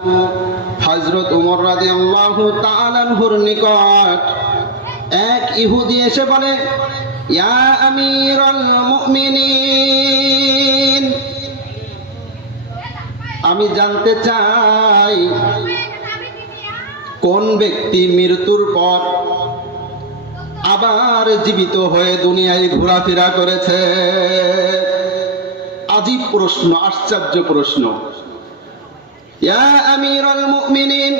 হযরত ওমর রাদিয়াল্লাহু তাআলা আনহুর নিকট এক ইহুদি এসে বলে, ইয়া আমিরাল মুমিনিন, আমি জানতে চাই কোন ব্যক্তি মৃত্যুর পর আবার জীবিত হয়ে দুনিয়ায় ঘোরাফেরা করেছে। আজীব প্রশ্ন, আশ্চর্য প্রশ্ন। ইয়া আমিরাল মুমিনিন,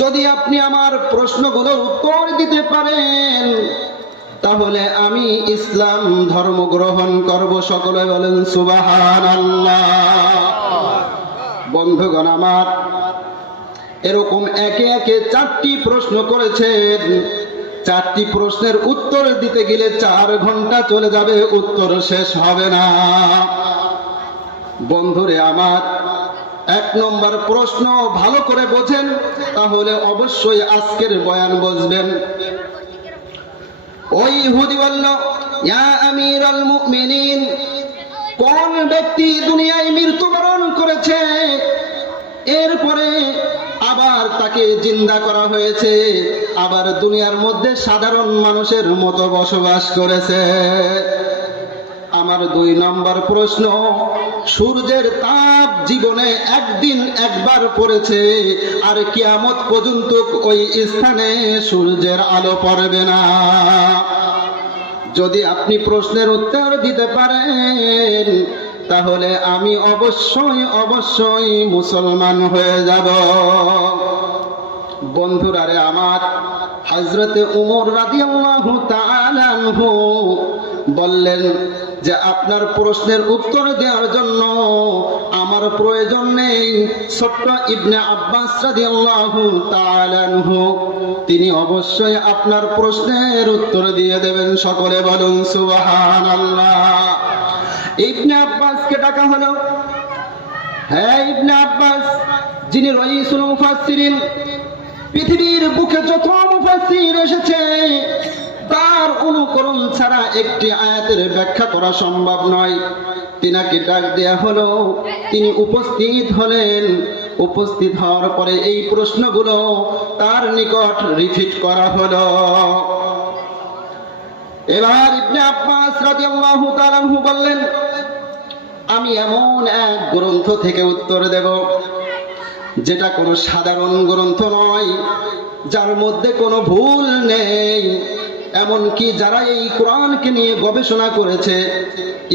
যদি আপনি আমার প্রশ্নগুলোর উত্তর দিতে পারেন তাহলে আমি ইসলাম ধর্ম গ্রহণ করব। সকলে বলেন সুবহানাল্লাহ। বন্ধুগণ আমার, এরকম একে একে 4টি প্রশ্ন করেছেন। 4টি প্রশ্নের উত্তর দিতে গেলে 4 ঘন্টা চলে যাবে, উত্তর শেষ হবে না। বন্ধুরে আমার, 1 নম্বর প্রশ্ন ভালো করে বোঝেন, তাহলে অবশ্যই আজকের বয়ান বুঝবেন। ওই ইহুদি বলল, ইয়া আমিরাল মুমিনিন, কোন ব্যক্তি দুনিয়ায় মৃত্যুবরণ করেছে, এরপরে আবার তাকে জিন্দা করা হয়েছে, আবার দুনিয়ার মধ্যে সাধারণ মানুষের মতো বসবাস করেছে। আমার 2 নম্বর প্রশ্ন, সূর্যের তাপ জীবনে একদিন একবার পড়েছে, আর কিয়ামত পর্যন্ত ওই স্থানে সূর্যের আলো পড়বে না। যদি আপনি প্রশ্নের উত্তর দিতে পারেন তাহলে আমি অবশ্যই মুসলমান হয়ে যাব। বন্ধুরা রে আমার, হযরতে ওমর রাদিয়াল্লাহু তাআলা আনহু বললেন যে আপনার প্রশ্নের উত্তর দেওয়ার জন্য আমার প্রয়োজন নেই। ছোট্ট ইবনে আব্বাস রাদিয়াল্লাহু তাআলা আনহু তিনি অবশ্যই আপনার প্রশ্নের উত্তর দিয়ে দেবেন। সকলে বলুন সুবহানাল্লাহ। ইবনে আব্বাসকে ডাকা হলো। হ্যাঁ, ইবনে আব্বাস, যিনি রাইসুল মুফাসসিরিন, পৃথিবীর বুকে যত মুফাসসির এসেছে তার অনুকরণ ছাড়া একটি আয়াতের ব্যাখ্যা করা সম্ভব নয়। তিনাকে ডাক দেয়া হলো, তিনি উপস্থিত হলেন। উপস্থিত হওয়ার পরে এই প্রশ্নগুলো তার নিকট রিপিট করা হলো। এবার ইবনে আব্বাস রাদিয়াল্লাহু তাআলা আনহু বললেন, আমি এমন এক গ্রন্থ থেকে উত্তর দেব যেটা কোনো সাধারণ গ্রন্থ নয়, যার মধ্যে কোনো ভুল নেই। এমনকি যারা এই কোরআনকে নিয়ে গবেষণা করেছে,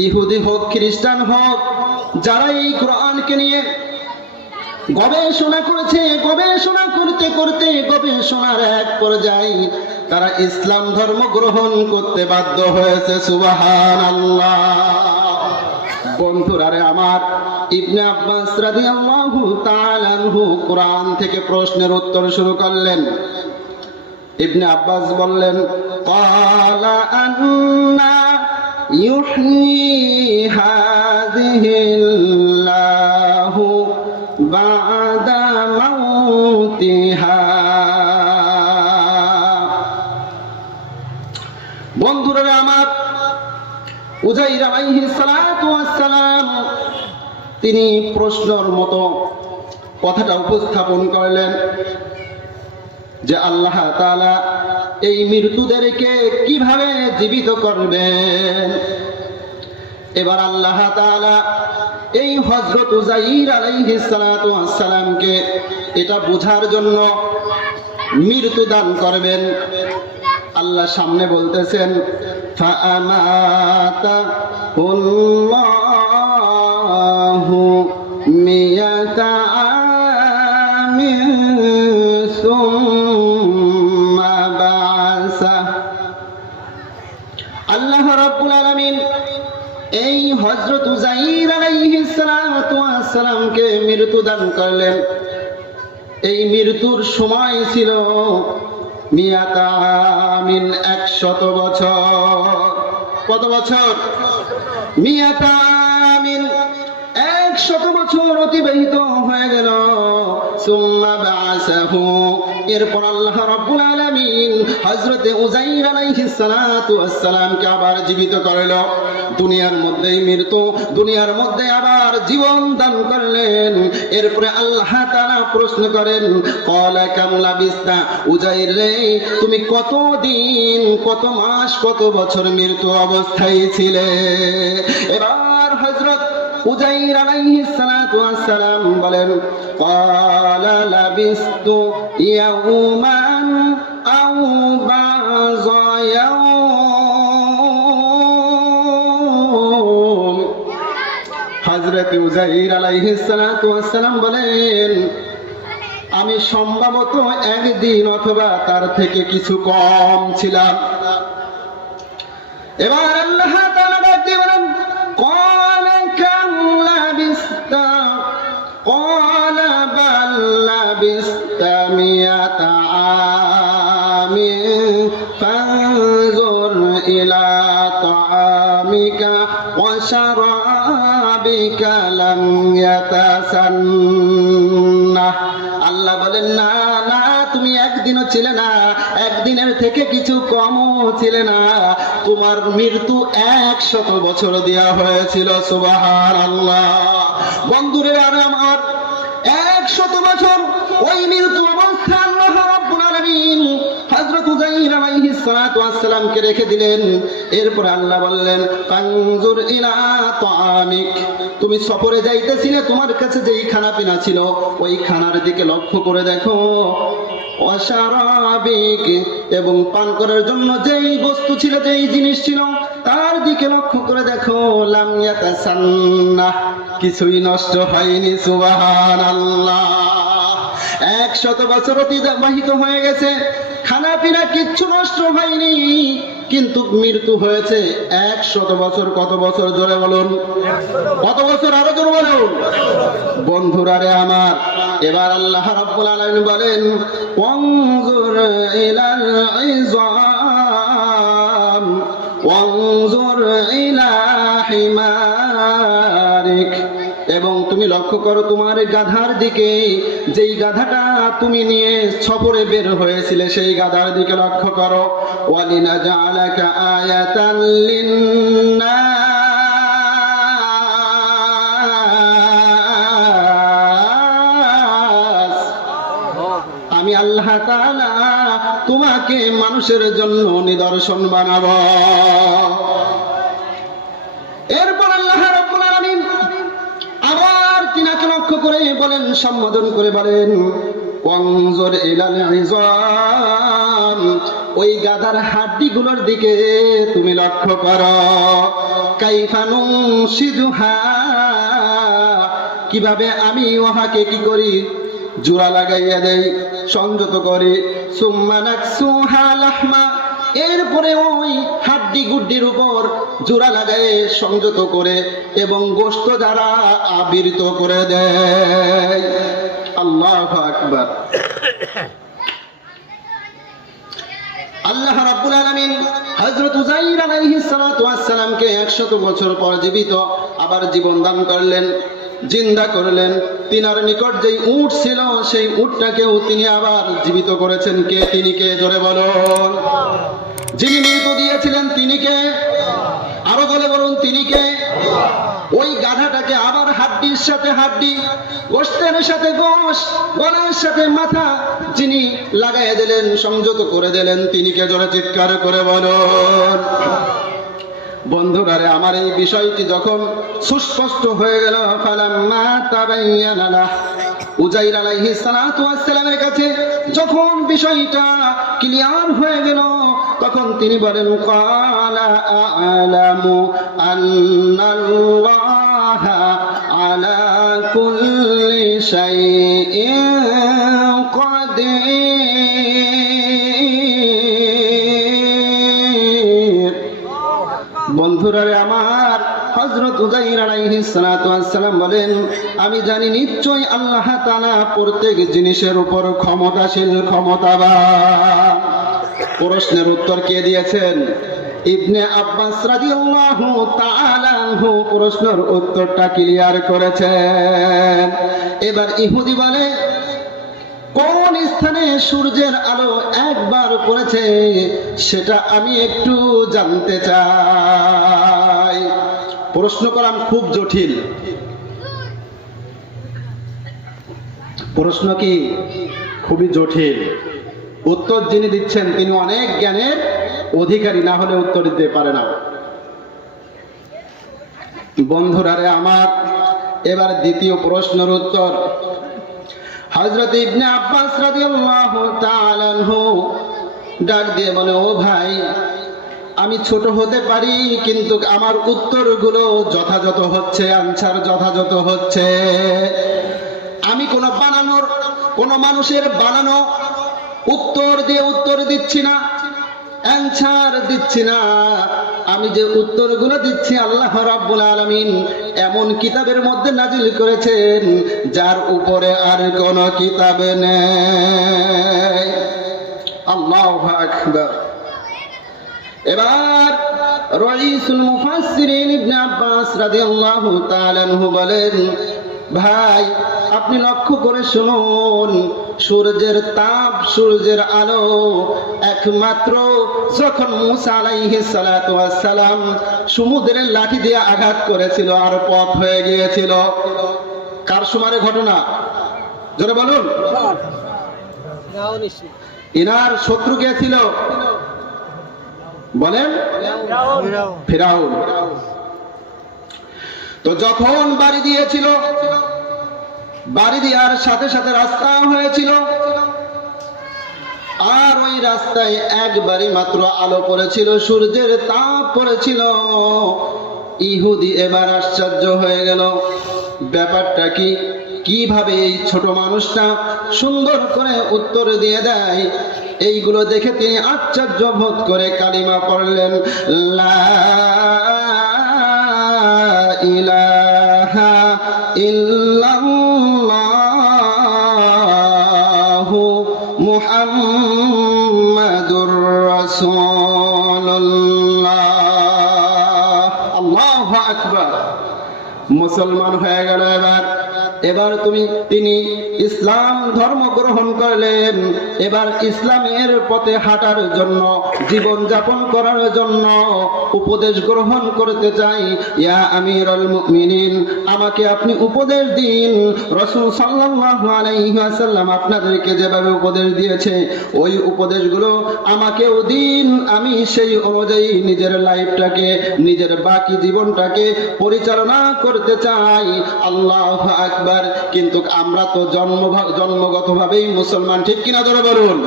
ইহুদি হোক খ্রিস্টান হোক, যারা এই কোরআনকে নিয়ে গবেষণা করেছে, গবেষণা করতে করতে গবেষণার এক পর্যায়ে তারা ইসলাম ধর্ম গ্রহণ করতে বাধ্য হয়েছে। সুবহানাল্লাহ। বন্ধুরা রে আমার, ইবনে আব্বাস রাদিয়াল্লাহু তাআলা আনহু কোরআন থেকে প্রশ্নের উত্তর শুরু করলেন। ইবনে আব্বাস বললেন, ক্বালা আন্না ইউহয়ি হাযিহিল্লাহু বা'দা মাউতিহা। বন্ধুরা আমার, উযাইর আলাইহিস সালাতু ওয়াস সালাম তিনি প্রশ্নের মতো কথাটা উপস্থাপন করলেন যে আল্লাহ তাআলা এই মৃতদেরকে কিভাবে জীবিত করবেন। এবার আল্লাহ তাআলা এই হযরত উযাইর আলাইহিস সালাতু ওয়াস সালামকে এটা বোঝার জন্য মৃত্যু দান করবেন। আল্লাহ সামনে বলতেছেন, ফাআমাতাহুল্লাহু মিয়াতা আমিন সুম্মা বা'সা। আল্লাহ রাব্বুল আলামিন এই হযরত উযাইর আলাইহিস সালাতু ওয়াস সালামকে মৃত্যু দান করলেন। এই মৃত্যুর সময় ছিল মিয়াতা আমিন, 100 বছর। কত বছর? মিয়াতা আমিন, 100 বছর অতিবাহিত হয়ে গেল। সুম্মা বা'সাহু, এরপর আল্লাহ রাব্বুল আলামিন হযরতে উযাইর আলাইহিস সালাতু ওয়াস সালামকে আবার জীবিত করল। দুনিয়ার মধ্যেই মৃত্যু, দুনিয়ার মধ্যে আবার জীবন দান করলেন। এরপরে আল্লাহ তাআলা প্রশ্ন করেন, ক্বালা কাম লাবিস্তা, উযাইর রে তুমি কত দিন, কত মাস, কত বছর মৃত্যু অবস্থায় ছিলে? এবার হযরত উযাইর আলাইহিস সালাতু ওয়াস সালাম বলেন, ক্বালা লাবিস্তু ইয়াউমান আও বাযা ইয়াউম। হযরত উযাইর আলাইহিস সালাতু ওয়াস সালাম বলেন, আমি সম্ভবত একদিন অথবা তার থেকে কিছু কম ছিলাম। এবার আল্লাহ তাআলা ডাক দিয়ে বলেন, ক্বালা কাম লাবিস্তা, ক্বালা বাল লাবিস্তা মিয়াতা আমিন ফানজুর ইলা তাআমিকা ওয়া শারাবিকা লাম ইয়াতাসান্নাহ। আল্লাহ বলেন, না না, তুমি একদিনও ছিলে না, একদিনের থেকে কিছু কমও ছিলে না, তোমার মৃত্যু 100 বছর দেয়া হয়েছিল। সুবহানাল্লাহ। বন্ধুরে আর আমার 100 বছর ওই মৃত্যু অবস্থা আল্লাহ রাব্বুল আলামিন হযরত উযাইর আলাইহিস সালাতু ওয়াস সালামকে রেখে দিলেন। এরপর আল্লাহ বললেন, ফানজুর ইলা তাআমিক, তুমি সফরে যাইতেছিলে, তোমার কাছে যেই খানা পিনা ছিল ওই খানার দিকে লক্ষ্য করে দেখো, ওয়া শারাবিক, এবং পান করার জন্য যেই বস্তু ছিল, যেই জিনিস ছিল তার দিকে লক্ষ্য করে দেখো, লাম ইয়াতাসান্নাহ, কিছুই নষ্ট হয়নি। সুবহানাল্লাহ। 100 বছর অতিবাহিত হয়ে গেছে, খানা পিনা কিচ্ছু নষ্ট হয়নি, কিন্তু মৃত্যু হয়েছে 100 বছর। কত বছর? জোরে বলুন। কত বছর? আরো জোরে বলুন। বন্ধুরা রে আমার, এবার আল্লাহ রাব্বুল আলামিন বলেন, ওয়ানজুর ইলাল ইযাম ওয়ানজুর ইলা হিমারিক, এবং তুমি লক্ষ্য করো তোমার গাধার দিকে, যেই গাধাটা তুমি নিয়ে সফরে বের হয়েছিলে সেই গাধার দিকে লক্ষ্য করো। ওয়ালিনাজআলাকা আয়াতান লিন্নাস, আমি আল্লাহ তাআলা তোমাকে মানুষের জন্য নিদর্শন বানাবো। এরপর আল্লাহ রাব্বুল আলামিন আবার তিনাকে লক্ষ্য করে বলেন, সম্বোধন করে বলেন, ওয়ানজুর ইলাল ইযাম, ওই গাধার হাড্ডিগুলোর দিকে তুমি লক্ষ্য করো। কাইফা নুনশিজুহা, কিভাবে আমি উহাকে কি করি, জোড়া লাগাইয়া দেই, সংযত করি। সুম্মা নাকসুহা লাহমা, এরপরে ওই হাড্ডি গুড্ডির উপর জোড়া লাগায় সংযত করে এবং গোশত দ্বারা আবৃত করে দেয়। আল্লাহু আকবার। আল্লাহ রাব্বুল আলামিন হযরত উযাইর আলাইহিস সালাতু ওয়াস সালামকে 100 বছর পর জীবিত আবার জীবন দান করলেন, জিন্দা করলেন। তিনার নিকট যেই উট ছিল সেই উটটাকেও তিনি আবার জীবিত করেছেন। কে? তিনি কে? জোরে বলুন। যিনি মৃত্যু দিয়েছিলেন তিনি কে? আরো বলে বলুন, তিনি কে? ওই গাধাটাকে আবার হাড্ডির সাথে হাড্ডি, গোশতের সাথে গোশ, গলার সাথে মাথা যিনি লাগাইয়া দিলেন, সংযত করে দিলেন, তিনি কে? জোরে চিৎকার করে বলুন। বন্ধুরা রে আমার, এই বিষয়টি যখন সুস্পষ্ট হয়ে গেল, ফালাম্মা তাবায়্যানা লাহু, উযাইর আলাইহিস সালাতু ওয়াস সালামের কাছে যখন বিষয়টা ক্লিয়ার হয়ে গেল, তখন তিনি বলেন, ক্বালা আ'লামু আন্নাল্লাহা আলা কুল্লি শাইইন কাদির। বন্ধুরা রে আমার, হযরত উযাইর আলাইহিস সালাতু ওয়াস সালাম বলেন, আমি জানি নিশ্চয়ই আল্লাহ তাআলা প্রত্যেক জিনিসের উপর ক্ষমতাশীল, ক্ষমতাবান। প্রশ্নের উত্তর কে দিয়েছেন? ইবনে আব্বাস রাদিয়াল্লাহু তাআলা আনহু প্রশ্নের উত্তরটা ক্লিয়ার করেছেন। এবার ইহুদি বলে, কোন স্থানে সূর্যের আলো একবার পড়েছে সেটা আমি একটু জানতে চাই। প্রশ্ন করাম খুব জটিল। প্রশ্ন কি খুবই জটিল। উত্তর যিনি দিচ্ছেন তিনি অনেক জ্ঞানের অধিকারী, না হলে উত্তর দিতে পারে না। বন্ধুরারে আমার, এবার দ্বিতীয় প্রশ্নের উত্তর। হযরত ইবনে আব্বাস রাদিয়াল্লাহু তাআলা আনহু ডাক দিয়ে বলে, ও ভাই, আমি ছোট হতে পারি কিন্তু আমার উত্তরগুলো যথাযথ হচ্ছে, আনসার যথাযথ হচ্ছে। আমি কোন মানুষের বানানো উত্তর দিয়ে উত্তর দিচ্ছি না, অ্যানসার দিচ্ছি না। আমি যে উত্তরগুলো দিচ্ছি আল্লাহ রাব্বুল আলামিন এমন কিতাবের মধ্যে নাজিল করেছেন যার উপরে আর কোন কিতাবে নেই। আল্লাহু আকবার। এবার রাইসুল মুফাসসিরিন ইবনে আব্বাস রাদিয়াল্লাহু তাআলা আনহু বলেন, ভাই আপনি লক্ষ্য করে শুনুন, সূর্যের তাপ, সূর্যের আলো একমাত্র যখন মুসা আলাইহিস সালাতু ওয়াস সালাম সমুদ্রের লাঠি দিয়ে আঘাত করেছিল আর পথ হয়ে গিয়েছিল, কার সময়ের ঘটনা? জোরে বলুন। ইনার শত্রু কে ছিল? বলেন। ফিরাউন। তো যখন বাড়ি দিয়েছিল, বাড়ি দেওয়ার সাথে সাথে রাস্তা হয়েছিল, আর ওই রাস্তায় একবারই মাত্র আলো পড়েছিল, সূর্যের তাপ পড়েছিল। ইহুদি এবার আশ্চর্য হয়ে গেল, ব্যাপারটা কি? কিভাবে এই ছোট মানুষটা সুন্দর করে উত্তর দিয়ে দেয়? এইগুলো দেখে তিনি আশ্চর্য বোধ করে কালিমা পড়লেন, লা ইলাহা ইল্লাল্লাহু মুহাম্মাদুর রাসূলুল্লাহ। আল্লাহু আকবার। মুসলমান হয়ে গেল। এবার তিনি ইসলাম ধর্ম গ্রহণ করলেন। এবার ইসলামের পথে হাঁটার জন্য, জীবন যাপন করার জন্য উপদেশ গ্রহণ করতে চাই। ইয়া আমিরুল মুমিনিন, আমাকে আপনি উপদেশ দিন। রাসূল সাল্লাল্লাহু আলাইহি ওয়াসাল্লাম আপনাদেরকে যেভাবে উপদেশ দিয়েছে ওই উপদেশগুলো আমাকেও দিন। আমি সেই অনুযায়ী নিজের লাইফটাকে, নিজের বাকি জীবনটাকে পরিচালনা করতে চাই। আল্লাহু আকবার। কিন্তু আমরা তো জন্মগতভাবেই মুসলমান, ঠিক কিনা ধরে বলুন?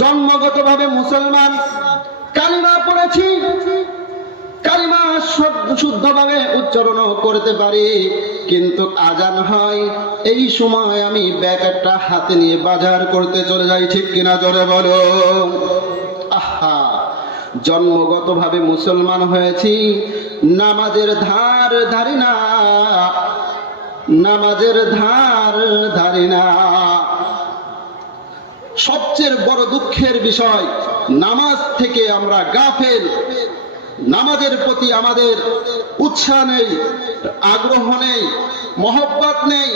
জন্মগতভাবে মুসলমান, কালিমা পড়েছি, কালিমা শুদ্ধভাবে উচ্চারণ করতে পারি, কিন্তু আজান হয় এই সময় আমি ব্যাগ একটা হাতে নিয়ে বাজার করতে চলে যাই, ঠিক কিনা জোরে বলুন? আহা, জন্মগতভাবে মুসলমান হয়েছি, নামাজের ধার ধারি না, নামাজের ধার ধারি না। সবচেয়ে বড় দুঃখের বিষয়, নামাজ থেকে আমরা গাফেল। নামাজের প্রতি আমাদের উৎসাহ নেই, আগ্রহ নেই, মহব্বত নেই,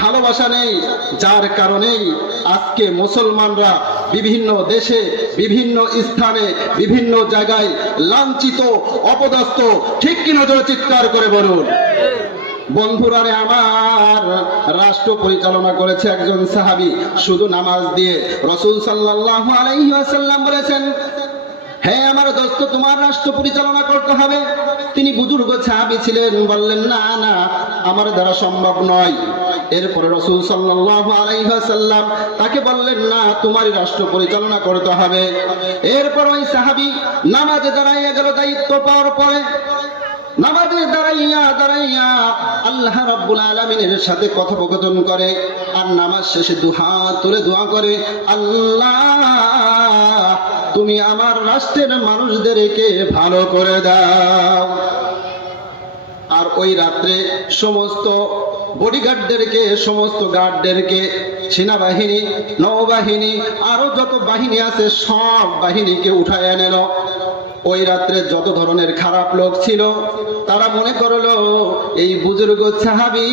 ভালোবাসা নেই, যার কারণে আজকে মুসলমানরা বিভিন্ন দেশে, বিভিন্ন স্থানে, বিভিন্ন জায়গায় লাঞ্ছিত, অপদস্থ, ঠিক কিনা জোরে চিৎকার করে বলুন। বন্ধুরারে আমার, রাষ্ট্র পরিচালনা করেছে একজন সাহাবী শুধু নামাজ দিয়ে। রাসূল সাল্লাল্লাহু আলাইহি ওয়াসাল্লাম বলেছেন, হে আমার দোস্ত, তোমার রাষ্ট্র পরিচালনা করতে হবে। তিনি বুজুর্গ সাহাবী ছিলেন, বললেন না না, আমার দ্বারা সম্ভব নয়। এরপরে রাসূল সাল্লাল্লাহু আলাইহি ওয়াসাল্লাম তাকে বললেন, না, তোমারই রাষ্ট্র পরিচালনা করতে হবে। এরপর ওই সাহাবী নামাজে দাঁড়াইয়া গেল। দায়িত্ব পাওয়ার পরে নামাজে দাঁড়াইয়া আল্লাহ রাব্বুল আলামিনের সাথে কথোপকথন করে, আর নামাজ শেষে দুহাত তুলে দোয়া করে, আল্লাহ তুমি আমার রাষ্ট্রের মানুষদেরকে ভালো করে দাও। আর ওই রাত্রে সমস্ত বডিগার্ডদেরকে, সমস্ত গার্ডদেরকে, সেনাবাহিনী, নৌবাহিনী, আরো যত বাহিনী আছে সব বাহিনীকে উঠায় আনলো। ওই রাত্রে যত ধরনের খারাপ লোক ছিল তারা মনে করলো এই বুজুর্গ সাহাবী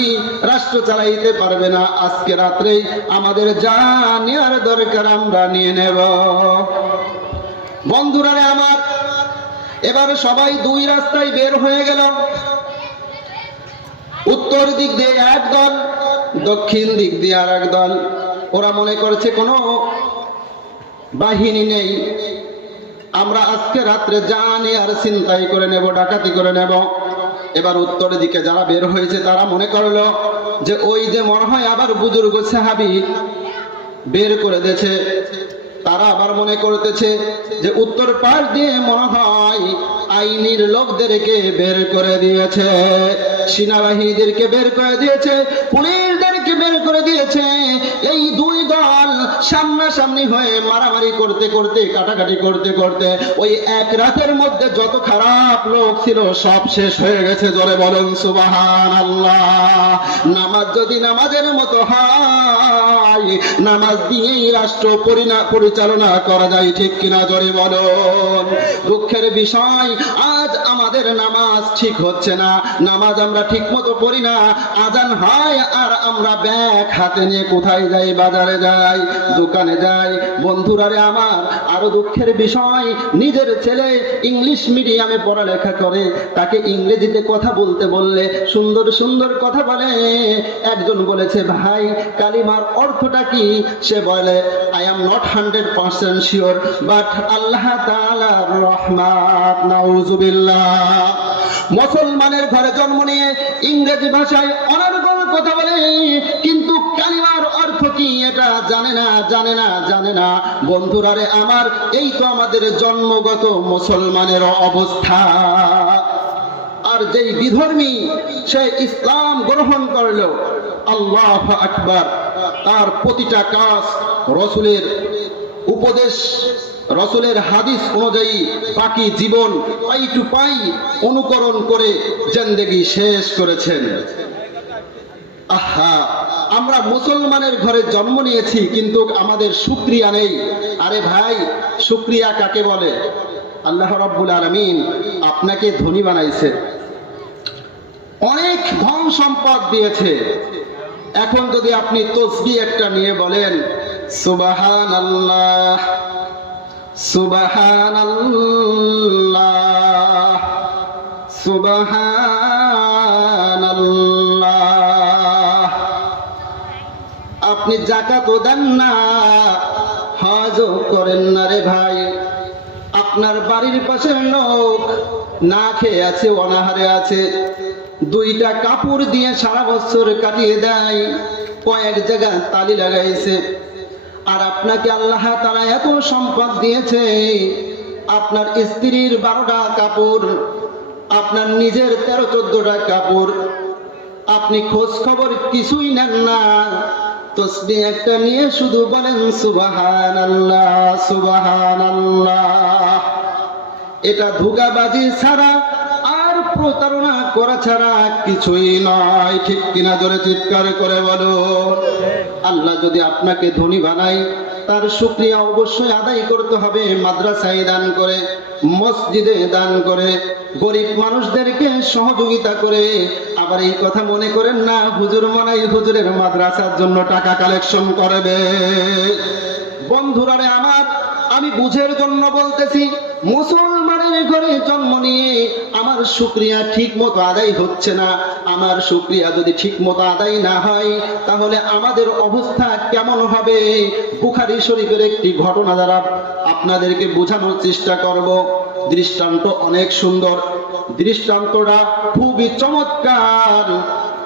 রাষ্ট্র চালাইতে পারবে না, আজকে রাত্রেই আমাদের যা নেওয়ার দরকার আমরা নিয়ে নেব। বন্ধুরা আমার, এবার সবাই দুই রাস্তায় বের হয়ে গেল। উত্তর দিক দিয়ে এক দল, দক্ষিণ দিক দিয়ে আর এক দল। ওরা মনে করছে কোনো বাহিনী নেই, আমরা আজকে রাত্রে জানি আর ছিনতাই করে নেব, ডাকাতি করে নেব। এবার উত্তর দিকে যারা বের হয়েছে তারা মনে করলো যে ওই যে মনে হয় আবার বুজুর্গ সাহাবী বের করে দিয়েছে। তারা আবার মনে করতেছে যে উত্তর পাশ দিয়ে মনে হয় আইনের লোকদেরকে বের করে দিয়েছে, সেনাবাহিনীদেরকে বের করে দিয়েছে, পুলিশদেরকে বের করে দিয়েছে। এই দুই দল সামনাসামনি হয়ে মারামারি করতে করতে, কাটাকাটি করতে করতে ওই এক রাতের মধ্যে যত খারাপ লোক ছিল সব শেষ হয়ে গেছে। জোরে বলেন সুবহানাল্লাহ। নামাজ যদি নামাজের মতো হয়, নামাজ দিয়েই রাষ্ট্র পরিচালনা করা যায়, ঠিক কিনা জোরে বলুন। দুঃখের বিষয়, আজ আমাদের নামাজ ঠিক হচ্ছে না, নামাজ আমরা ঠিক মতো পড়ি না। আজান হয় আর আমরা ব্যাগ হাতে নিয়ে কোথায় যাই? বাজারে যাই, দোকানে যাই। বন্ধুরা রে আমার, আরো দুঃখের বিষয়, নিজের ছেলে ইংলিশ মিডিয়ামে পড়ালেখা করে, তাকে ইংরেজিতে কথা বলতে বললে সুন্দর সুন্দর কথা বলে। একজন বলেছে, ভাই কালিমার অর্থটা কি? সে বলে, I am not 100% sure, but Allah তাআলার রহমত। নাউজুবিল্লাহ। মুসলমানের ঘরে জন্ম নিয়ে ইংরেজি ভাষায় অনর্গল কথা বলে, কিন্তু কালিমার অর্থ কি এটা জানে না, জানে না, জানে না। বন্ধুরা রে আমার, এই তো আমাদের জন্মগত মুসলমানের অবস্থা। আর যেই বিধর্মী সে ইসলাম গ্রহণ করলো, আল্লাহু আকবার, তার প্রতিটা কাজ রাসূলের উপদেশ, রাসূলের হাদিস অনুযায়ী বাকি জীবন পাই টু পাই অনুকরণ করে জিন্দেগি শেষ করেছেন। আহা, আমরা মুসলমানের ঘরে জন্ম নিয়েছি কিন্তু আমাদের শুকরিয়া নেই। আরে ভাই, শুকরিয়া কাকে বলে? আল্লাহ রাব্বুল আলামিন আপনাকে ধনী বানাইছে, অনেক ধন সম্পদ দিয়েছে। এখন যদি আপনি তাসবিহ একটা নিয়ে বলেন সুবহানাল্লাহ, সুবহানাল্লাহ, সুবহানাল্লাহ, আপনি যাকাতও দেন না, হজও করেন না রে ভাই। আপনার বাড়ির পাশের লোক না খেয়ে আছে, অনাহারে আছে, দুইটা কাপড় দিয়ে সারা বছর কাটিয়ে দেয়, কয়েক জায়গায় তালি লাগাইছে। আর আপনাকে আল্লাহ তাআলা এত সম্পদ দিয়েছে, আপনার স্ত্রীর 12টা কাপড়, আপনার নিজের 13-14টা কাপড়, আপনি খোঁজ খবর কিছুই নেন না। তাসবিহ একটা নিয়ে শুধু বলেন সুবহানাল্লাহ, সুবহানাল্লাহ। এটা ধোঁকাবাজি ছাড়া আর প্রতারণা করা ছাড়া কিছুই নয়, ঠিক কিনা? জোরে চিৎকার করে বলো। আল্লাহ যদি আপনাকে ধনী বানায়, তার শুকরিয়া অবশ্যই আদায় করতে হবে। মাদ্রাসায় দান করে, মসজিদে দান করে, গরিব মানুষদেরকে সহযোগিতা করে। আবার এই কথা মনে করেন না হুজুর মানাই হুজুরের মাদ্রাসার জন্য টাকা কালেকশন করবে। বন্ধুরা রে আমার, আমি বুঝের জন্য বলতেছি, মুসলমানের ঘরে জন্ম নিয়ে আমার শুকরিয়া ঠিক মতো আদায় হচ্ছে না। আমার শুকরিয়া যদি ঠিক মতো আদায় না হয়, তাহলে আমাদের অবস্থা কেমন হবে? বুখারী শরীফের একটি ঘটনা দ্বারা আপনাদেরকে বোঝানোর চেষ্টা করব। দৃষ্টান্ত অনেক সুন্দর, দৃষ্টান্তটা খুবই চমৎকার।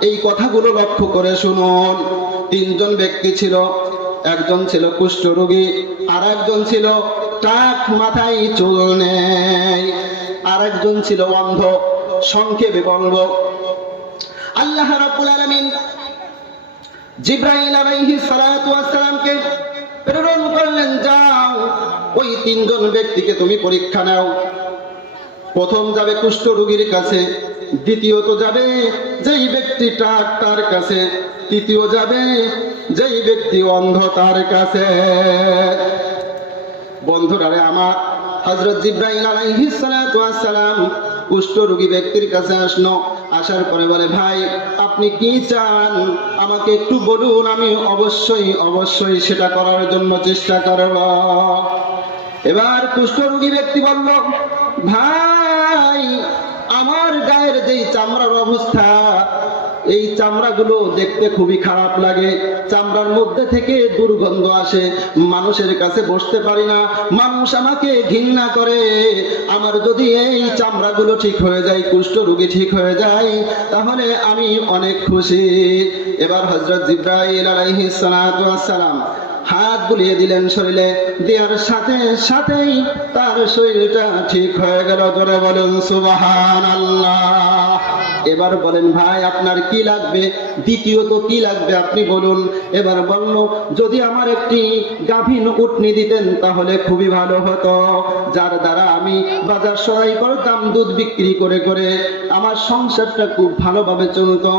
এই কথাগুলো লক্ষ্য করে শুনুন। 3 জন ব্যক্তি ছিল। একজন ছিল কুষ্ঠরোগী, আর একজন ছিল টাক মাথায় চুল নেই, আর একজন ছিল অন্ধ। সংক্ষেপে বলবো, আল্লাহ রাব্বুল আলামিন জিবরাইল আলাইহিস সালাতু ওয়াস সালামকে প্রেরণ করলেন, যাও ওই 3 জন ব্যক্তিকে তুমি পরীক্ষা নাও। প্রথম যাবে কুষ্ঠরোগীর কাছে, দ্বিতীয়ত যাবে যেই ব্যক্তি টাক তার কাছে, তৃতীয় যাবে যেই ব্যক্তি অন্ধ তার কাছে। বন্ধুরা রে আমার, হযরত জিবরাইল আলাইহিস সালাতু ওয়াস সালাম কুষ্ঠরোগী ব্যক্তির কাছে আসলো। আসার পরে বলে, ভাই আপনি কি চান আমাকে একটু বলুন, আমি অবশ্যই সেটা করার জন্য চেষ্টা করব। এবার কুষ্ঠরোগী ব্যক্তি বলল, ভাই আমার গায়ের যেই চামড়ার অবস্থা, এই চামড়াগুলো দেখতে খুবই খারাপ লাগে, চামড়ার মধ্যে থেকে দুর্গন্ধ আসে, মানুষের কাছে বসতে পারি না, মানুষ আমাকে ঘৃণা করে। আমার যদি এই চামড়াগুলো ঠিক হয়ে যায়, কুষ্ঠরোগী ঠিক হয়ে যায়, তাহলে আমি অনেক খুশি। এবার হযরত জিবরাইল আলাইহিস সালাতু ওয়াস সালাম হাত বুলিয়ে দিলেন শরীরে, দেওয়ার সাথে সাথেই তার শরীরটা ঠিক হয়ে গেল। জোরে বলুন সুবহানাল্লাহ। এবার বলেন, ভাই আপনার কি লাগবে, দ্বিতীয়ত কি লাগবে আপনি বলুন। এবার বলল, যদি আমার একটি গাভীন উটনি দিতেন তাহলে খুবই ভালো হতো, যার দ্বারা আমি বাজার সরাই করতাম, দুধ বিক্রি করে করে আমার সংসারটা খুব ভালোভাবে চলতো।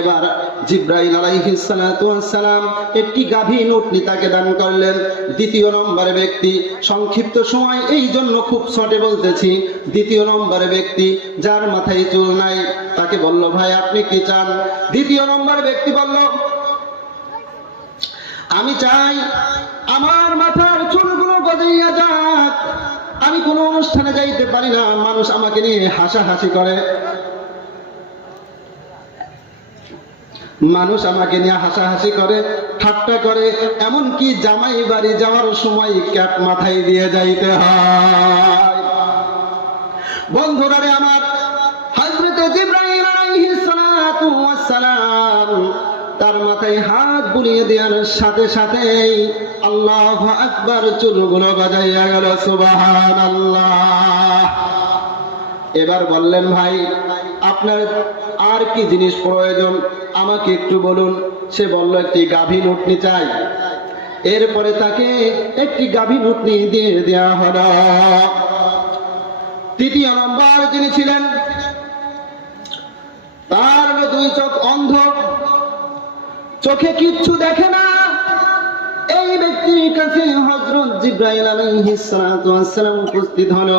এবার জিবরাইল আলাইহিস সালাতু ওয়াস সালাম একটি গাভীন উটনি তাকে দান করলেন। দ্বিতীয় নম্বরে ব্যক্তি, সংক্ষিপ্ত সময় এই জন্য খুব শর্টে বলতেছি, দ্বিতীয় নম্বরে ব্যক্তি যার মাথায় চুল নাই, তাকে বলল, ভাই আপনি কি চান? দ্বিতীয় নম্বর ব্যক্তি বলল, আমি চাই আমার মাথার চুলগুলো গজাইয়া যাক, আমি কোনো অনুষ্ঠানে যাইতে পারি না, মানুষ আমাকে নিয়ে হাসাহাসি করে, মানুষ আমাকে নিয়ে হাসাহাসি করে, ঠাট্টা করে, এমনকি জামাই বাড়ি যাওয়ার সময় ক্যাপ মাথায় দিয়ে যাইতে হয়। বন্ধুরা রে আমার, হযরত জিবরাইল আলাইহিস সালাতু ওয়াস সালাম তার মাথায় হাত বুলিয়ে দেওয়ার সাথে সাথেই আল্লাহু আকবার, চুলগুলো গজাইয়া গেল। সুবহানাল্লাহ। এবার বললেন, ভাই আপনার আর কি জিনিস প্রয়োজন আমাকে একটু বলুন। সে বলল, একটি গাভীন উটনি চাই। এরপরে তাকে একটি গাভীন উটনি দিয়ে দেওয়া হলো। তৃতীয় নম্বর যিনি ছিলেন, তার দুই চোখ অন্ধ, চোখে কিচ্ছু দেখে না। এই ব্যক্তির কাছে হযরত জিবরাইল আলাইহিস সালাতু ওয়াস সালাম উপস্থিত হলো।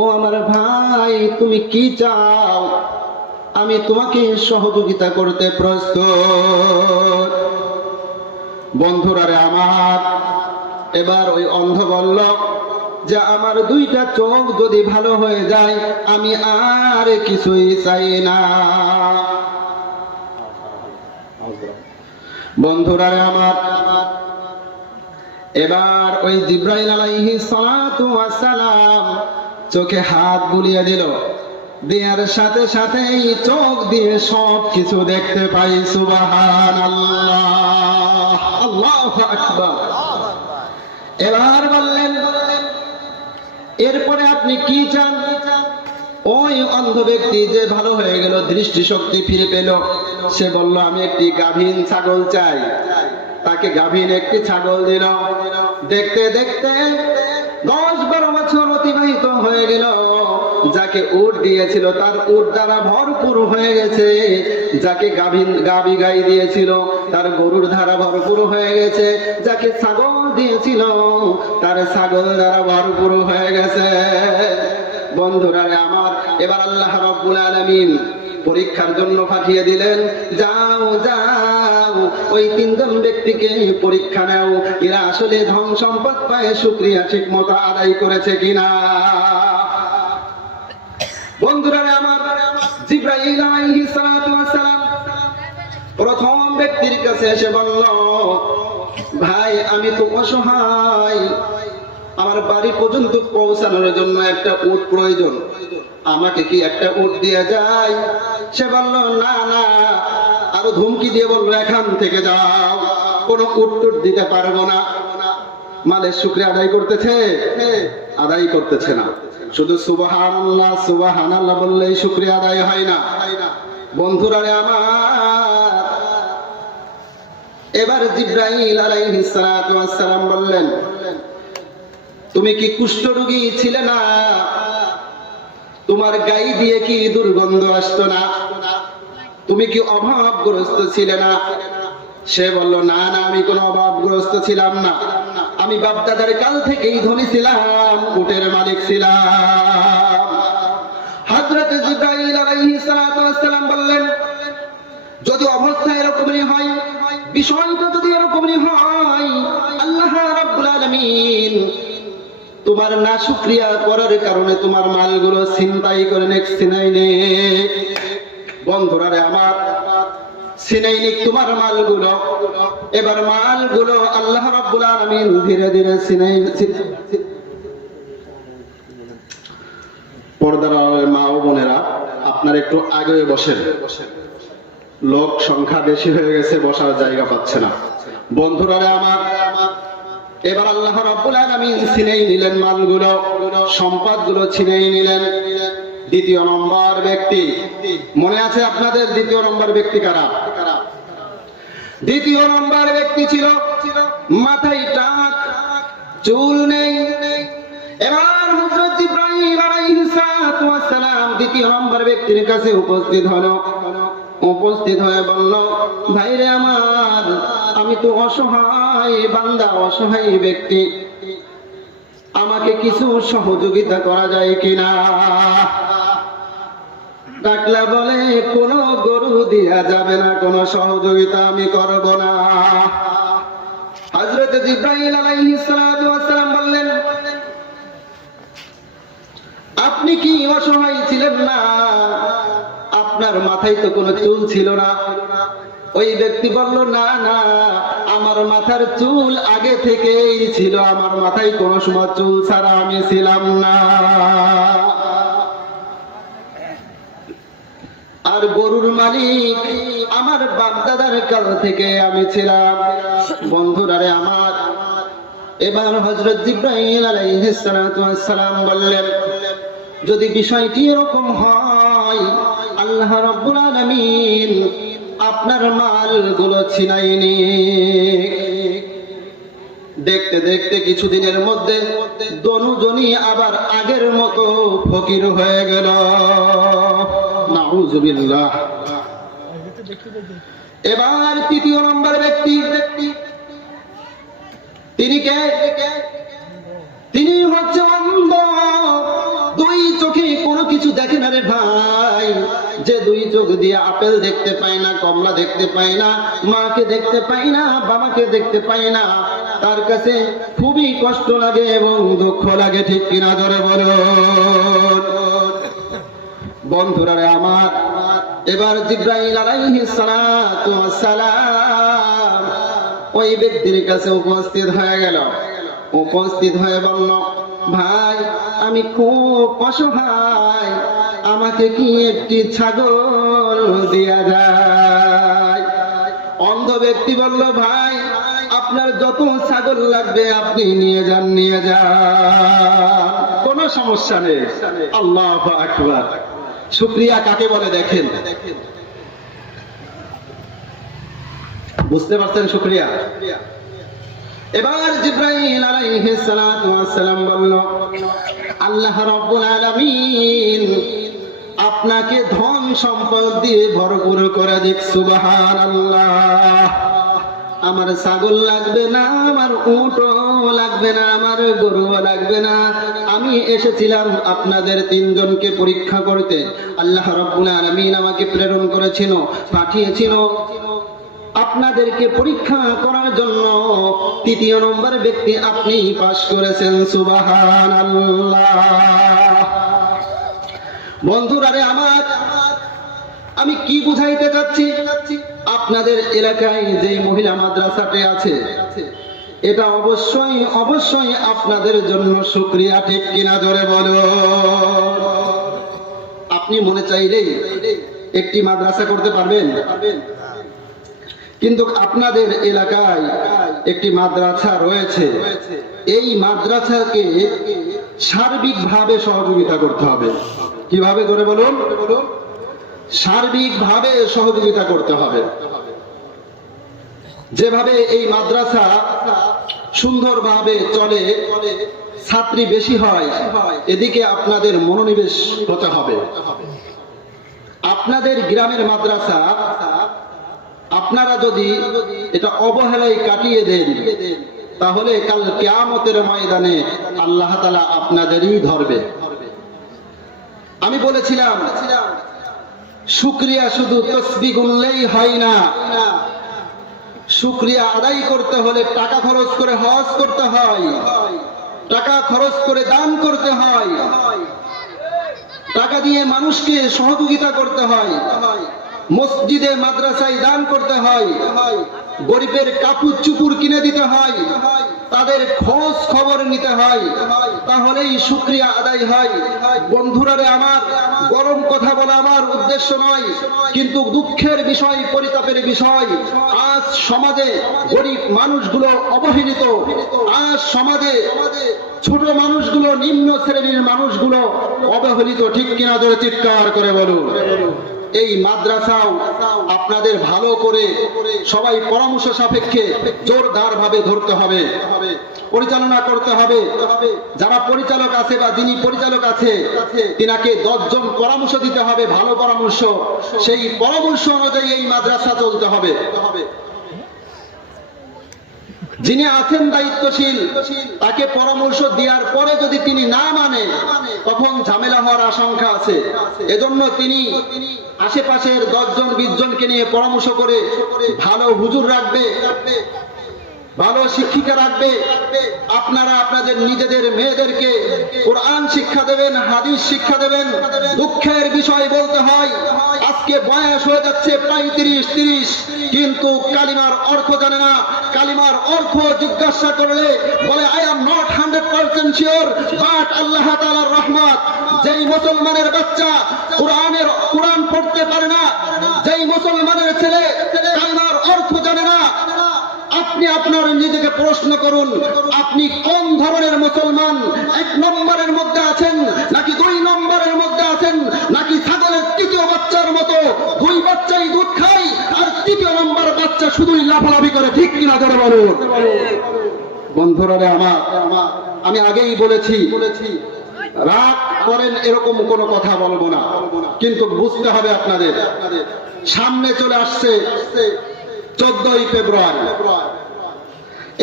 ও আমার ভাই, তুমি কি চাও? আমি তোমাকে সহযোগিতা করতে প্রস্তুত। বন্ধুরা রে আমার, এবার ওই অন্ধ বলল যে আমার দুইটা চোখ যদি ভালো হয়ে যায় আমি আর কিছুই চাই না। বন্ধুরা রে আমার, এবার ওই জিবরাইল আলাইহিস সালাতু ওয়াস সালাম চোখে হাত বুলিয়ে দিল, দেওয়ার সাথে সাথেই চোখ দিয়ে সব কিছু দেখতে পাই। সুবহানাল্লাহ, আল্লাহু আকবার। এবার বললেন, এরপরে আপনি কি চান? ওই অন্ধ ব্যক্তি যে ভালো হয়ে গেল, দৃষ্টিশক্তি ফিরে পেল, সে বলল, আমি একটি গাভীন ছাগল চাই। তাকে গাভীন একটি ছাগল দিল। দেখতে দেখতে 10-12 বছর অতিবাহিত হয়ে গেল। যাকে উট দিয়েছিল তার উট দ্বারা ভরপুর হয়ে গেছে, যাকে গাভী গাই দিয়েছিল তার গরুর ধারা ভরপুর হয়ে গেছে, যাকে ছাগল দিয়েছিল তার ছাগল দ্বারা ভরপুর হয়ে গেছে। বন্ধুরা আমার, এবার আল্লাহ রাব্বুল আলামিন পরীক্ষার জন্য পাঠিয়ে দিলেন, যাও যাও ওই 3 জন ব্যক্তিকে পরীক্ষা নাও, এরা আসলে ধন সম্পদ পায় শুকরিয়া ঠিক মতো আদায় করেছে কিনা। বন্ধুরা আমার, জিবরাইল আলাইহিস সালাতু ওয়াস সালাম প্রথম ব্যক্তির কাছে এসে বলল, ভাই আমি তো অসহায়, আমার বাড়ি পর্যন্ত পৌঁছানোর জন্য একটা উট প্রয়োজন, আমাকে কি একটা উট দিয়ে যায়? সে বলল, না না। আরো ধমকি দিয়ে বলল, এখান থেকে যাও, কোনো উট টুট দিতে পারবো না। মালের শুকরিয়া আদায় করতেছে? আদায় করতেছে না। শুধু সুবহানাল্লাহ সুবহানাল্লাহ বললেই শুকরিয়া আদায় হয় না। বন্ধুরা আমার, এবার জিবরাইল আলাইহিস সালাতু ওয়াস সালাম বললেন, তুমি কি কুষ্ঠরোগী ছিলে না? তোমার গাই দিয়ে কি দুর্গন্ধ আসতো না? তুমি কি অভাবগ্রস্ত ছিলে না? সে বলল, না না, আমি কোনো অভাবগ্রস্ত ছিলাম না, আমি বাপদাদার কাল থেকেই ধনী ছিলাম, উটের মালিক ছিলাম। হযরত জিবরাইল আলাইহিস সালাতু ওয়াস সালাম বললেন, যদি অবস্থা এরকমই হয়, বিষয়টা যদি এরকমই হয়, আল্লাহ রাব্বুল আলামিন তোমার নাশুকরিয়া করার কারণে তোমার মালগুলো ছিনতাই করে ছিনাই নে। বন্ধুরা রে আমার, ছিনাই নিক তোমার মালগুলো। এবার মালগুলো আল্লাহ রাব্বুল আলামিন ধীরে ধীরে ছিনাই। পর্দার আড়ালের মা ও বোনেরা, আপনারা একটু আগে বসেন, লোক সংখ্যা বেশি হয়ে গেছে, বসার জায়গা পাচ্ছে না। বন্ধুরা রে আমার, এবার আল্লাহ রাব্বুল আলামিন ছিনাই নিলেন মালগুলো, সম্পদগুলো ছিনাই নিলেন। দ্বিতীয় নম্বর ব্যক্তি, মনে আছে আপনাদের দ্বিতীয় নম্বর ব্যক্তি কারা? দ্বিতীয় নম্বর ব্যক্তি ছিল মাথায় টাক, চুল নেই। এবার হযরত ইব্রাহিম আলাইহিস সালাতু ওয়াস সালাম দ্বিতীয় নম্বর ব্যক্তির কাছে উপস্থিত হয়ে বলল, ভাইরে আমার, আমি তো অসহায় বান্দা, অসহায় ব্যক্তি, আমাকে কিছু সহযোগিতা করা যায় কিনা? ডাকলা বলে, কোনো গরু দিয়া যাবে না, কোনো সহযোগিতা আমি করব না। হযরত জিবরাইল আলাইহিস সালাতু ওয়াস সালাম বললেন, আপনি কি অসহায় ছিলেন না? আপনার মাথায় তো কোনো চুল ছিল না। ওই ব্যক্তি বলল, না না, আমার মাথার চুল আগে থেকেই ছিল, আমার মাথায় কোনো সময় চুল ছাড়া আমি ছিলাম না। আর গরুর মালিক আমার বাপদাদার কাল থেকে আমি ছিলাম। বন্ধুরা রে আমার, এবার হযরত জিবরাইল আলাইহিস সালাতু ওয়াস সালাম বললেন, যদি বিষয়টি এরকম হয়, আল্লাহ রাব্বুল আলামিন আপনার মালগুলো ছিনাই নিক। দেখতে দেখতে কিছুদিনের মধ্যে দনুজনই আবার আগের মতো ফকির হয়ে গেল। নাউযুবিল্লাহ। এবার তৃতীয় নম্বর ব্যক্তি, তিনি কে? তিনি হচ্ছে অন্ধ, দুই চোখে কোনো কিছু দেখে না রে ভাই। যে দুই চোখ দিয়ে আপেল দেখতে পায় না, কমলা দেখতে পায় না, মাকে দেখতে পায় না, বাবাকে দেখতে পায় না, তার কাছে খুবই কষ্ট লাগে এবং দুঃখ লাগে, ঠিক কিনা জোরে বলুন। বন্ধুরা রে আমার, এবার জিবরাইল আলাইহিস সালাতু ওয়াস সালাম ওই ব্যক্তির কাছে উপস্থিত হয়ে গেল। উপস্থিত হয়ে বলল, ভাই, আমি খুব অসহায়, আমাকে কি একটি ছাগল দেয়া যায়? অন্ধ ব্যক্তি বলল, ভাই, আপনার যত ছাগল লাগবে আপনি নিয়ে যান, নিয়ে যান, কোনো সমস্যা নেই। আল্লাহু আকবার। শুকরিয়া কাকে বলে দেখেন, বুঝতে পারছেন? শুকরিয়া। এবার জিবরাইল আলাইহিস সালাতু ওয়াস সালাম বলল, আল্লাহ রাব্বুল আলামিন আপনাকে ধন সম্পদ দিয়ে ভরপুর করে দিক। সুবহানাল্লাহ। আমার ছাগল লাগবে না, আমার উটও লাগবে না, আমার গরুও লাগবে না। আমি এসেছিলাম আপনাদের তিনজনকে পরীক্ষা করতে। আল্লাহ রাব্বুল আলামিন আমাকে প্রেরণ করেছিল, পাঠিয়েছিল আপনাদেরকে পরীক্ষা করার জন্য। তৃতীয় নম্বর ব্যক্তি আপনি পাশ করেছেন। সুবহানাল্লাহ। বন্ধুরা রে আমার, আমি কি বুঝাইতে চাচ্ছি, আপনাদের এলাকায় যে মহিলা মাদ্রাসাটি আছে, এটা অবশ্যই অবশ্যই আপনাদের জন্য শুকরিয়া, ঠিক কিনা জোরে বলো। আপনি মনে চাইলেই একটি মাদ্রাসা করতে পারবেন, কিন্তু আপনাদের এলাকায় একটি মাদ্রাসা রয়েছে, এই মাদ্রাসাকে সার্বিকভাবে সহযোগিতা করতে হবে। কিভাবে করে বলুন? সার্বিকভাবে সহযোগিতা করতে হবে। যেভাবে এই মাদ্রাসা সুন্দরভাবে চলে, ছাত্রী বেশি হয়, এদিকে আপনাদের মনোনিবেশ হতে হবে। আপনাদের গ্রামের মাদ্রাসা আপনারা যদি এটা অবহেলায় কাটিয়ে দেন, তাহলে কাল কিয়ামতের ময়দানে আল্লাহ তাআলা আপনাদেরই ধরবে। আমি বলেছিলাম শুকরিয়া শুধু তাসবিহ গুনলেই হয় না, শুকরিয়া আদায় করতে হলে টাকা খরচ করে হজ করতে হয়, টাকা খরচ করে দান করতে হয়, টাকা দিয়ে মানুষকে সহযোগিতা করতে হয়, মসজিদে মাদ্রাসায় দান করতে হয়, গরিবের কাপড় চুপুর কিনে দিতে হয়, তাদের খোঁজ খবর নিতে হয়, তাহলেই শুকরিয়া আদায় হয়। বন্ধুরা রে আমার, গরম কথা বলা আমার উদ্দেশ্য নয়, কিন্তু দুঃখের বিষয়, পরিতাপের বিষয়, আজ সমাজে গরিব মানুষগুলো অবহেলিত, আজ সমাজে ছোট মানুষগুলো, নিম্ন শ্রেণীর মানুষগুলো অবহেলিত। ঠিক কিনা জোরে চিৎকার করে বলুন। এই মাদ্রাসাও আপনাদের ভালো করে সবাই পরামর্শ সাপেক্ষে জোরদার ভাবে ধরতে হবে, পরিচালনা করতে হবে। যারা পরিচালক আছে বা যিনি পরিচালক আছে তিনাকে 10 জন পরামর্শ দিতে হবে, ভালো পরামর্শ। সেই পরামর্শ অনুযায়ী এই মাদ্রাসা চলতে হবে। যিনি আছেন দায়িত্বশীল, তাকে পরামর্শ দেওয়ার পরে যদি তিনি না মানে, তখন ঝামেলা হওয়ার আশঙ্কা আছে। এজন্য তিনি আশেপাশের 10 জন 20 জনকে নিয়ে পরামর্শ করে ভালো হুজুর রাখবে, ভালো শিক্ষিকা রাখবে। আপনারা আপনাদের নিজেদের মেয়েদেরকে কোরআন শিক্ষা দেবেন, হাদিস শিক্ষা দেবেন। দুঃখের বিষয় বলতে হয়, আজকে বয়স হয়ে যাচ্ছে প্রায় 30, কিন্তু কালিমার অর্থ জানে না। কালিমার অর্থ জিজ্ঞাসা করলে বলে I am not 100% sure, but Allah তাআলার রহমত। যেই মুসলমানের বাচ্চা কোরআন পড়তে পারে না, যেই মুসলমানের ছেলে কালিমার অর্থ জানে না, আপনি আপনার নিজেকে প্রশ্ন করুন, আপনি কোন ধরনের মুসলমান? 1 নম্বরের মধ্যে আছেন, নাকি 2 নম্বরের মধ্যে আছেন, নাকি ছাগলের 3য় বাচ্চার মতো 2 বাচ্চাই দুধ খায় আর 3য় নম্বর বাচ্চা শুধুই লাফালাফি করে? ঠিক কিনা জোরে বলুন। বন্ধুরা আমার, আমি আগেই বলেছি, রাগ করেন এরকম কোনো কথা বলবো না, কিন্তু বুঝতে হবে আপনাদের। সামনে চলে আসছে 14ই ফেব্রুয়ারি।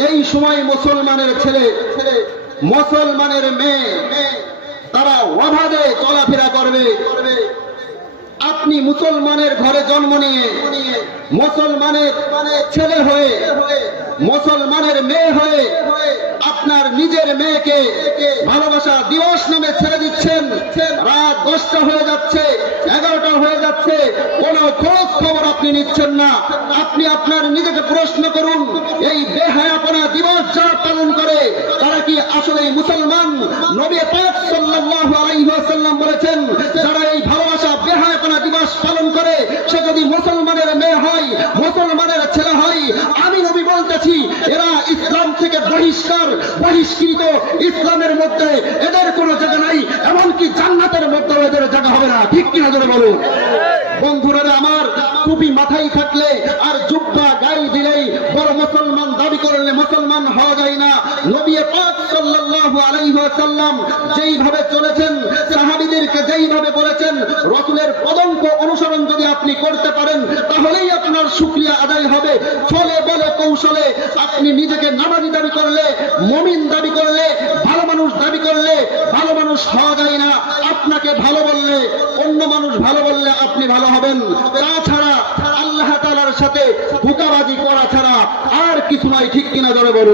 এই সময় মুসলমানের ছেলে, মুসলমানের মেয়ে, তারা অবাধে চলাফেরা করবে। আপনি মুসলমানের ঘরে জন্ম নিয়ে, মুসলমানের ছেলে হয়ে, মুসলমানের মেয়ে হয়ে আপনার নিজের মেয়েকে ভালোবাসা দিবস নামে ছেড়ে দিচ্ছেন। রাত 10টা হয়ে যাচ্ছে, 11টা হয়ে যাচ্ছে, কোনো খোঁজ খবর আপনি নিচ্ছেন না। আপনি আপনার নিজেকে প্রশ্ন করুন, এই বেহায়াপনা দিবস যারা পালন করে তারা কি আসলেই মুসলমান? নবী পাক সাল্লাল্লাহু আলাইহি ওয়াসাল্লাম বলেছেন, যারা এই ভালোবাসা বেহায়াপনা দিবস পালন করে সে যদি মুসলমানের মেয়ে হয়, মুসলমানের ছেলে হয়, আমি নবী বলতেছি এরা ইসলাম থেকে বহিষ্কৃত। ইসলামের মধ্যে এদের কোনো জায়গা নাই, এমনকি জান্নাতের মধ্যে এদের জায়গা হবে না। ঠিক কিনা জোরে বলুন। বন্ধুরা আমার, টুপি মাথায় থাকলে আর জুব্বা গায়ে দিলেই বড় মুসলমান দাবি করলে মুসলমান হওয়া যায় না। নবী পাক সাল্লাল্লাহু আলাইহি ওয়াসাল্লাম যেইভাবে চলেছেন, সাহাবীদেরকে যেইভাবে বলেছেন, রাসূলের পদঙ্ক অনুসরণ যদি আপনি করতে পারেন, তাহলেই আপনার শুকরিয়া আদায় হবে। চলে বলে কৌশলে আপনি নিজেকে নামাজি দাবি করলে, মুমিন দাবি করলে, ভালো মানুষ দাবি করলে ভালো মানুষ হওয়া যায় না। আপনাকে ভালো বললে, অন্য মানুষ ভালো বললে আপনি ভালো হবেন। তাছাড়া আল্লাহ তাআলার সাথে ধোঁকাবাজি করা ছাড়া আর কিছু নাই। ঠিক কিনা জোরে বলুন।